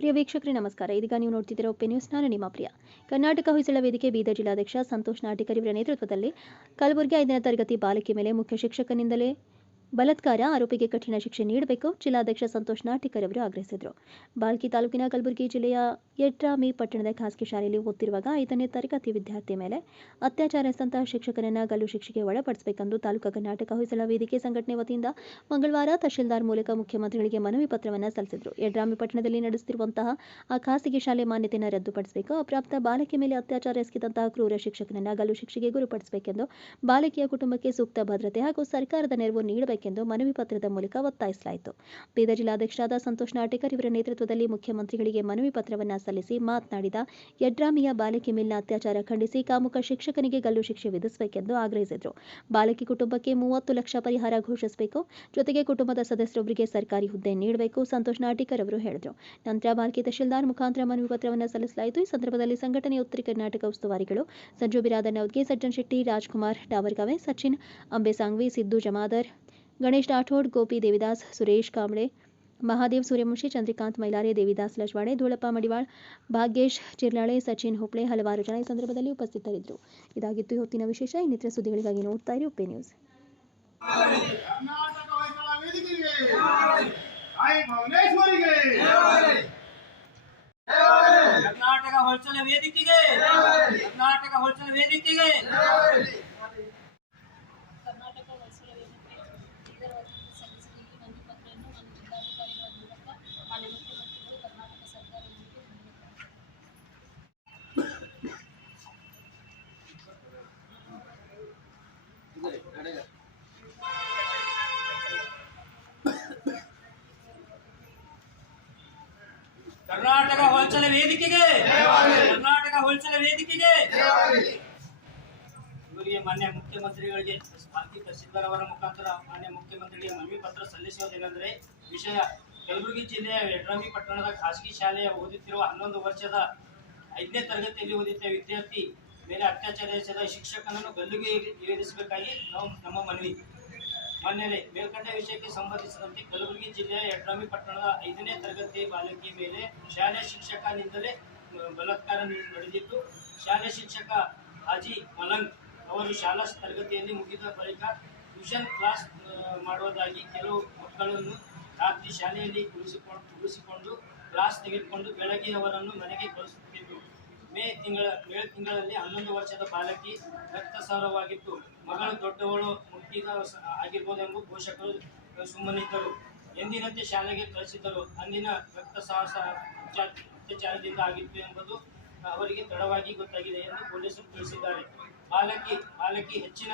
ಪ್ರಿಯ ವೀಕ್ಷಕರೇ, ನಮಸ್ಕಾರ. ಇದೀಗ ನೀವು ನೋಡ್ತಿದ್ದೀರಾ ಒಪ್ಪೆ ನ್ಯೂಸ್ ನಾನು ನಿಮ್ಮ ಪ್ರಿಯ. ಕರ್ನಾಟಕ ಹೊಯ್ಸಳ ವೇದಿಕೆ ಬೀದರ್ ಜಿಲ್ಲಾಧ್ಯಕ್ಷ ಸಂತೋಷ್ ನಾಟಿಕರಿ ಇವರ ನೇತೃತ್ವದಲ್ಲಿ ಕಲಬುರಗಿ ಐದನೇ ತರಗತಿ ಬಾಲಕಿ ಮೇಲೆ ಮುಖ್ಯ ಶಿಕ್ಷಕನಿಂದಲೇ ಬಲಾತ್ಕಾರ ಆರೋಪಿಗೆ ಕಠಿಣ ಶಿಕ್ಷೆ ನೀಡಬೇಕು. ಜಿಲ್ಲಾಧ್ಯಕ್ಷ ಸಂತೋಷ್ ನಾಟಿಕರ್ ಅವರು ಆಗ್ರಹಿಸಿದರು. ಬಾಲ್ಕಿ ತಾಲೂಕಿನ ಕಲಬುರಗಿ ಜಿಲ್ಲೆಯ ಯಟ್ರಾಮಿ ಪಟ್ಟಣದ ಖಾಸಗಿ ಶಾಲೆಯಲ್ಲಿ ಓದ್ತಿರುವಾಗ ಐದನೇ ತರಗತಿ ವಿದ್ಯಾರ್ಥಿ ಮೇಲೆ ಅತ್ಯಾಚಾರ ಎಸಂತಹ ಶಿಕ್ಷಕರನ್ನ ಗಲ್ಲು ಶಿಕ್ಷೆಗೆ ಒಳಪಡಿಸಬೇಕೆಂದು ತಾಲೂಕು ಕರ್ನಾಟಕ ಹೊಯ್ಸಳ ವೇದಿಕೆ ಸಂಘಟನೆ ವತಿಯಿಂದ ಮಂಗಳವಾರ ತಹಶೀಲ್ದಾರ್ ಮೂಲಕ ಮುಖ್ಯಮಂತ್ರಿಗಳಿಗೆ ಮನವಿ ಪತ್ರವನ್ನು ಸಲ್ಲಿಸಿದರು. ಯಡ್ರಾಮಿ ಪಟ್ಟಣದಲ್ಲಿ ನಡೆಸುತ್ತಿರುವಂತಹ ಆ ಖಾಸಗಿ ಶಾಲೆ ಮಾನ್ಯತೆಯನ್ನು ರದ್ದುಪಡಿಸಬೇಕು. ಅಪ್ರಾಪ್ತ ಬಾಲಕಿ ಮೇಲೆ ಅತ್ಯಾಚಾರ ಎಸಗಿದಂತಹ ಕ್ರೂರ ಶಿಕ್ಷಕನನ್ನ ಗಲ್ಲು ಶಿಕ್ಷೆಗೆ ಗುರುಪಡಿಸಬೇಕೆಂದು ಬಾಲಕಿಯ ಕುಟುಂಬಕ್ಕೆ ಸೂಕ್ತ ಭದ್ರತೆ ಹಾಗೂ ಸರ್ಕಾರದ ನೆರವು ನೀಡಬೇಕೆಂದು ಮನವಿ ಪತ್ರದ ಮೂಲಕ ಒತ್ತಾಯಿಸಲಾಯಿತು. ಬೀದರ್ ಜಿಲ್ಲಾಧ್ಯಕ್ಷರಾದ ಸಂತೋಷ್ ನಾಟೇಕರ್ ಇವರ ನೇತೃತ್ವದಲ್ಲಿ ಮುಖ್ಯಮಂತ್ರಿಗಳಿಗೆ ಮನವಿ ಪತ್ರವನ್ನು ಸಲ್ಲಿಸಿ ಮಾತನಾಡಿದ ಯಡ್ರಾಮಿಯ ಬಾಲಕಿ ಮೇಲಿನ ಅತ್ಯಾಚಾರ ಖಂಡಿಸಿ ಕಾಮುಕ ಶಿಕ್ಷಕನಿಗೆ ಗಲ್ಲು ಶಿಕ್ಷೆ ವಿಧಿಸಬೇಕೆಂದು ಆಗ್ರಹಿಸಿದರು. ಬಾಲಕಿ ಕುಟುಂಬಕ್ಕೆ ಮೂವತ್ತು ಲಕ್ಷ ಪರಿಹಾರ ಘೋಷಿಸಬೇಕು. ಜೊತೆಗೆ ಕುಟುಂಬದ ಸದಸ್ಯರೊಬ್ಬರಿಗೆ ಸರ್ಕಾರಿ ಹುದ್ದೆ ನೀಡಬೇಕು, ಸಂತೋಷ್ ನಾಟಿಕರ್ ಅವರು ಹೇಳಿದರು. ನಂತರ ಬಾಲಕಿ ತಹಶೀಲ್ದಾರ್ ಮುಖಾಂತರ ಮನವಿ ಪತ್ರವನ್ನು ಸಲ್ಲಿಸಲಾಯಿತು. ಈ ಸಂದರ್ಭದಲ್ಲಿ ಸಂಘಟನೆ ಉತ್ತರ ಕರ್ನಾಟಕ ಉಸ್ತುವಾರಿಗಳು ಸಂಜು ಬಿರಾದ ನೌದ್ಗೆ ಸಜ್ಜನ್ ಶೆಟ್ಟಿ, ರಾಜ್ಕುಮಾರ್ ಡಾವರ್ಗಾವೆ ಸಚಿನ್ ಅಂಬೆಸಾಂಗ್ವಿ, ಸಿದ್ದು ಜಮಾದರ್ ಗಣೇಶ್ ರಾಠೋಡ್ ಗೋಪಿ ದೇವಿದಾಸ್ ಸುರೇಶ್ ಕಾಂಬ್ಳೆ ಮಹಾದೇವ್ ಸೂರ್ಯವಂಶಿ ಚಂದ್ರಕಾಂತ್ ಮೈಲಾರೆ ದೇವಿದಾಸ್ ಲಜ್ವಾಡೆ ಧೂಳಪ್ಪ ಮಡಿವಾಳ್ ಭಾಗ್ಯೇಶ್ ಚಿರ್ಲಾಳೆ ಸಚಿನ್ ಹುಪ್ಳೆ ಹಲವಾರು ಜನ ಈ ಸಂದರ್ಭದಲ್ಲಿ ಉಪಸ್ಥಿತರಿದ್ದರು ಇದಾಗಿತ್ತು ಇವತ್ತಿನ ವಿಶೇಷ ಇನ್ನಿತರ ಸುದ್ದಿಗಳಿಗಾಗಿ ನೋಡ್ತಾ ಇರಿ ಉಪ್ಪೆ ನ್ಯೂಸ್ ಕರ್ನಾಟಕ ಹೊಯ್ಸಳ ವೇದಿಕೆಗೆ ತಾಯಿ ಭುವನೇಶ್ವರಿಗೆ ಕರ್ನಾಟಕ ಹೊಳಚಲ ವೇದಿಕೆಗೆ ಕರ್ನಾಟಕ ಹೊಂಚಲ ವೇದಿಕೆಗೆ. ಕರ್ನಾಟಕ ಹೊಂಚಲ ವೇದಿಕೆಗೆ. ಇವರಿಗೆ ಮಾನ್ಯ ಮುಖ್ಯಮಂತ್ರಿಗಳಿಗೆ ಭಾರತಿ ತಹಸೀಲ್ದಾರ್ ಅವರ ಮುಖಾಂತರ ಮಾನ್ಯ ಮುಖ್ಯಮಂತ್ರಿಗೆ ಮನವಿ ಪತ್ರ ಸಲ್ಲಿಸುವುದೇನೆಂದರೆ ವಿಷಯ ಕಲಬುರಗಿ ಜಿಲ್ಲೆಯ ಯಡ್ರಾಮಿ ಪಟ್ಟಣದ ಖಾಸಗಿ ಶಾಲೆಯ ಓದುತ್ತಿರುವ ಹನ್ನೊಂದು ವರ್ಷದ ಐದನೇ ತರಗತಿಯಲ್ಲಿ ಓದಿದ್ದ ವಿದ್ಯಾರ್ಥಿ ಮೇಲೆ ಅತ್ಯಾಚಾರ ಎಸೆದ ಶಿಕ್ಷಕನನ್ನು ಗಲ್ಲಿಗೆ ಏರಿಸಬೇಕಾಗಿ ನಾವು ನಮ್ಮ ಮನವಿ. ಮನ್ನೆಲೆ ಮೇಲ್ಕಂಡ ವಿಷಯಕ್ಕೆ ಸಂಬಂಧಿಸಿದಂತೆ ಕಲಬುರಗಿ ಜಿಲ್ಲೆಯ ಯಡ್ರಾಮಿ ಪಟ್ಟಣದ ಐದನೇ ತರಗತಿ ಬಾಲಕಿ ಮೇಲೆ ಶಾಲೆ ಶಿಕ್ಷಕನಿಂದಲೇ ಬಲಾತ್ಕಾರ ನಡೆದಿದ್ದು ಶಾಲೆ ಶಿಕ್ಷಕ ಹಾಜಿ ಮಲಂಗ್ ಅವರು ಶಾಲಾ ತರಗತಿಯಲ್ಲಿ ಮುಗಿದ ಬಳಿಕ ಟ್ಯೂಷನ್ ಕ್ಲಾಸ್ ಮಾಡುವುದಾಗಿ ಕೆಲವು ಮಕ್ಕಳನ್ನು ರಾತ್ರಿ ಶಾಲೆಯಲ್ಲಿ ಕುಳಿಸಿಕೊಂಡು ಕುಳಿಸಿಕೊಂಡು ಕ್ಲಾಸ್ ತೆಗೆದುಕೊಂಡು ಬೆಳಗ್ಗೆ ಅವರನ್ನು ಮನೆಗೆ ಕಳಿಸುತ್ತಿದ್ದು ಮೇ ತಿಂಗಳ ಮೇ ತಿಂಗಳಲ್ಲಿ ಹನ್ನೊಂದು ವರ್ಷದ ಬಾಲಕಿ ರಕ್ತಸ್ರಾವವಾಗಿತ್ತು ಮಗಳು ದೊಡ್ಡವಳು ಮುಟ್ಟಿದ ಸ- ಆಗಿರ್ಬೋದೆಂಬ ಪೋಷಕರು ಸುಮ್ಮನಿದ್ದರು. ಎಂದಿನಂತೆ ಶಾಲೆಗೆ ಕಳಿಸಿದ್ದರು. ಅಂದಿನ ರಕ್ತಸಾಹಸ ಅತ್ಯಾ- ಅತ್ಯಾಚಾರದಿಂದ ಆಗಿತ್ತು ಎಂಬುದು ಅವರಿಗೆ ತಡವಾಗಿ ಗೊತ್ತಾಗಿದೆ ಎಂದು ಪೊಲೀಸರು ತಿಳಿಸಿದ್ದಾರೆ. ಬಾಲಕಿ ಬಾಲಕಿ ಹೆಚ್ಚಿನ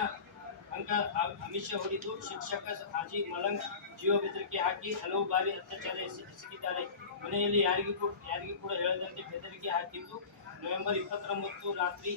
ಅಂಕ ಅಮಿಷ ಹೊಡೆದು ಶಿಕ್ಷಕ ಹಾಜಿ ಮಲಂಗ್ ಜೀವ ಬೆದರಿಕೆ ಹಾಕಿ ಹಲವು ಬಾರಿ ಅತ್ಯಾಚಾರ ಎಸ- ಎಸಗಿದ್ದಾರೆ. ಕೊನೆಯಲ್ಲಿ ಯಾರಿಗೂ ಯಾರಿಗೂ ಕೂಡ ಹೇಳದಂತೆ ಬೆದರಿಕೆ ಹಾಕಿದ್ದು ನವೆಂಬರ್ ಇಪ್ಪತ್ತೊಂಬತ್ತು ರಾತ್ರಿ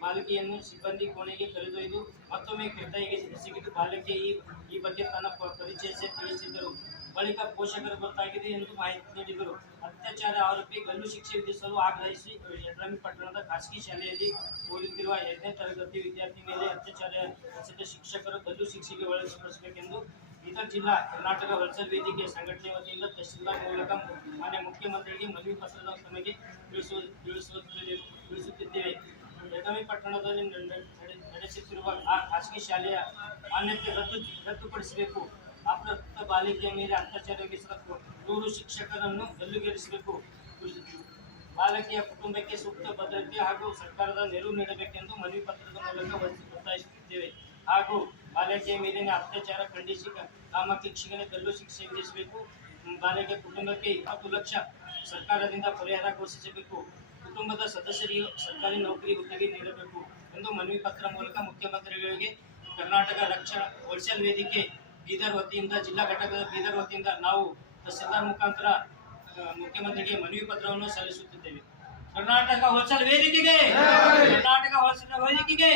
ಬಾಲಕಿಯನ್ನು ಸಿಬ್ಬಂದಿ ಕೋಣೆಗೆ ಕರೆದೊಯ್ದು ಮತ್ತೊಮ್ಮೆ ಕೆಟ್ಟಾಯಿಗೆ ಎಸಗಿದ್ದು ಬಾಲಕಿ ಈ ಈ ಬಗ್ಗೆ ತನ್ನ ಪರಿಚಯ ತಿಳಿಸಿದ್ದರು. ಬಳಿಕ ಪೋಷಕರು ಗೊತ್ತಾಗಿದೆ ಎಂದು ಮಾಹಿತಿ ನೀಡಿದರು. ಅತ್ಯಾಚಾರ ಆರೋಪಿ ಗಲ್ಲು ಶಿಕ್ಷೆ ವಿಧಿಸಲು ಆಗ್ರಹಿಸಿ ಯಡ್ರಾಮಿ ಪಟ್ಟಣದ ಖಾಸಗಿ ಶಾಲೆಯಲ್ಲಿ ಓದುತ್ತಿರುವ ಎರಡನೇ ತರಗತಿ ವಿದ್ಯಾರ್ಥಿ ಮೇಲೆ ಅತ್ಯಾಚಾರ ಎಸಗಿದ ಶಿಕ್ಷಕರು ಗಲ್ಲು ಶಿಕ್ಷೆಗೆ ಒಳಪಡಿಸಬೇಕೆಂದು ಬೀದರ್ ಜಿಲ್ಲಾ ಕರ್ನಾಟಕ ವಲಸಲ್ ವೇದಿಕೆ ಸಂಘಟನೆ ವತಿಯಿಂದ ತಹಶೀಲ್ದಾರ್ ಮೂಲಕ ಮಾನ್ಯ ಮುಖ್ಯಮಂತ್ರಿಗೆ ಮನವಿ ಪತ್ರದ ತಮಗೆ ತಿಳಿಸುವ ತಿಳಿಸುತ್ತಿದ್ದೇವೆ ತಿಳಿಸುತ್ತಿದ್ದೇವೆ. ಬೆಳಗಾವಿ ಪಟ್ಟಣದಲ್ಲಿ ನಡೆ- ನಡೆ- ನಡೆಸುತ್ತಿರುವ ಆ ಖಾಸಗಿ ಶಾಲೆಯ ಮಾನ್ಯತೆ ರದ್ದು, ರದ್ದುಪಡಿಸಬೇಕು. ಅಪ್ರಾಪ್ತ ಬಾಲಿಕೆಯ ಮೇಲೆ ಅತ್ಯಾಚಾರ ಎಸಗಿದ ನೂರು ಶಿಕ್ಷಕರನ್ನು ಗಲ್ಲುಗೇರಿಸಬೇಕು ಬಾಲಕಿಯ ಕುಟುಂಬಕ್ಕೆ ಸೂಕ್ತ ಭದ್ರತೆ ಹಾಗೂ ಸರ್ಕಾರದ ನೆರವು ನೀಡಬೇಕೆಂದು ಮನವಿ ಪತ್ರದ ಮೂಲಕ ಒತ್ತಿ- ಒತ್ತಾಯಿಸುತ್ತಿದ್ದೇವೆ. ಹಾಗೂ ಬಾಲಕಿಯ ಮೇಲಿನ ಅತ್ಯಾಚಾರ ಖಂಡಿಸಿ ಕಾಮಕ್ಕೆ ಕಾಮ ಶಿಕ್ಷೆಗೆ ಗಲ್ಲು ಶಿಕ್ಷೆ ವಿಧಿಸಬೇಕು. ಬಾಲಕಿಯ ಕುಟುಂಬಕ್ಕೆ ಇಪ್ಪತ್ತು ಲಕ್ಷ ಸರ್ಕಾರದಿಂದ ಪರಿಹಾರ ಘೋಷಿಸಬೇಕು. ಕುಟುಂಬದ ಸದಸ್ಯರಿಗೆ ಸರ್ಕಾರಿ ನೌಕರಿ ಹುದ್ದೆಗೆ ನೀಡಬೇಕು ಎಂದು ಮನವಿ ಪತ್ರ ಮೂಲಕ ಮುಖ್ಯಮಂತ್ರಿಗಳಿಗೆ ಕರ್ನಾಟಕ ರಕ್ಷಣಾ, ಹೋಲ್ಸೇಲ್ ವೇದಿಕೆ ಬೀದರ್ ವತಿಯಿಂದ ಜಿಲ್ಲಾ ಘಟಕದ ಬೀದರ್ ವತಿಯಿಂದ ನಾವು ತಹಸೀಲ್ದಾರ್ ಮುಖಾಂತರ ಮುಖ್ಯಮಂತ್ರಿಗೆ ಮನವಿ ಪತ್ರವನ್ನು ಸಲ್ಲಿಸುತ್ತಿದ್ದೇವೆ. ಕರ್ನಾಟಕ ಹೋಲ್ಸೇಲ್ ವೇದಿಕೆಗೆ! ಕರ್ನಾಟಕ ಹೋಲ್ಸೇಲ್ ವೇದಿಕೆಗೆ!